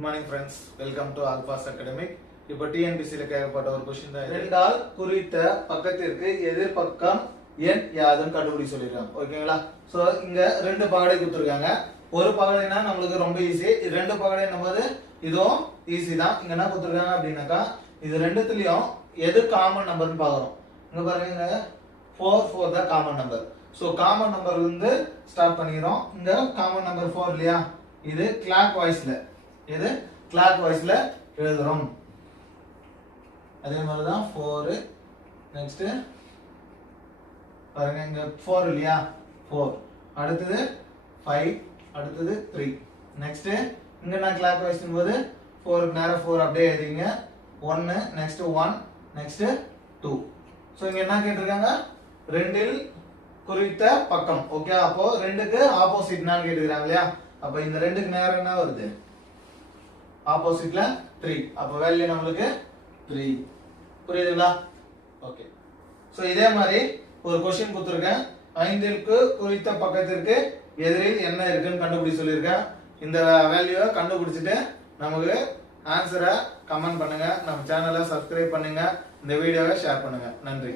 Good morning friends, welcome to Alphas Academic. இப்போ TNPSC-ல கேட்கப்பட்ட ஒரு क्वेश्चन தான். ரெண்டால் குறித்த பக்கத்திற்கு எதிர்பக்கம் எண் யாதுன்னு கண்டுபிடி சொல்லிருக்காங்க. ஓகேங்களா? சோ இங்க ரெண்டு பகடை கொடுத்திருக்காங்க. ஒரு பகடைனா நமக்கு ரொம்ப ஈஸி. ரெண்டு பகடை என்னது இதுவும் ஈஸி தான். இங்க என்ன கொடுத்திருக்காங்க அப்படினாக்கா இது ரெண்டுத்துலயும் எது காமன் நம்பர்னு பார்க்கறோம். இங்க பாருங்க 4 தான் common number. So common number வந்து ஸ்டார்ட் பண்ணிரோம். இங்க காமன் நம்பர் 4 இல்லையா? இது கிளாக் வாய்ஸ்ல எழுதுறோம். அதே மாதிரி தான் 4 நெக்ஸ்ட் பாருங்க இங்க 4 இல்லையா? 4 அடுத்து 5 அடுத்து 3 நெக்ஸ்ட் இங்க நான் கிளாக் வாய்ஸ் போது 4 க்கு நேரா 4 அப்படியே எழுதிங்க. 1 நெக்ஸ்ட் 1 நெக்ஸ்ட் 2. சோ இங்க என்ன கேட்டிருக்காங்க? ரெண்டில் குறித்த பக்கம். ஓகே, அப்போ ரெண்டுக்கு ஆப்போசிட் நான் கேட்டிருக்காங்க இல்லையா? அப்ப இந்த ரெண்டுக்கு நேரா என்ன வருது? ஆப்போசிட்ல 3. அப்ப வேல்யூ நமக்கு 3. புரியுதுங்களா? ஓகே. சோ இதே மாதிரி ஒரு क्वेश्चन கொடுத்திருக்கேன். 5க்கு குறித்த பக்கத்திற்கு எதிரில் என்ன இருக்குன்னு கண்டுபிடி சொல்லிருக்கேன். இந்த வேல்யூவை கண்டுபிடிச்சிட்டு நமக்கு ஆன்சரை கமெண்ட் பண்ணுங்க. நம்ம சேனலை சப்ஸ்கிரைப் பண்ணுங்க. இந்த வீடியோவை ஷேர் பண்ணுங்க. நன்றி.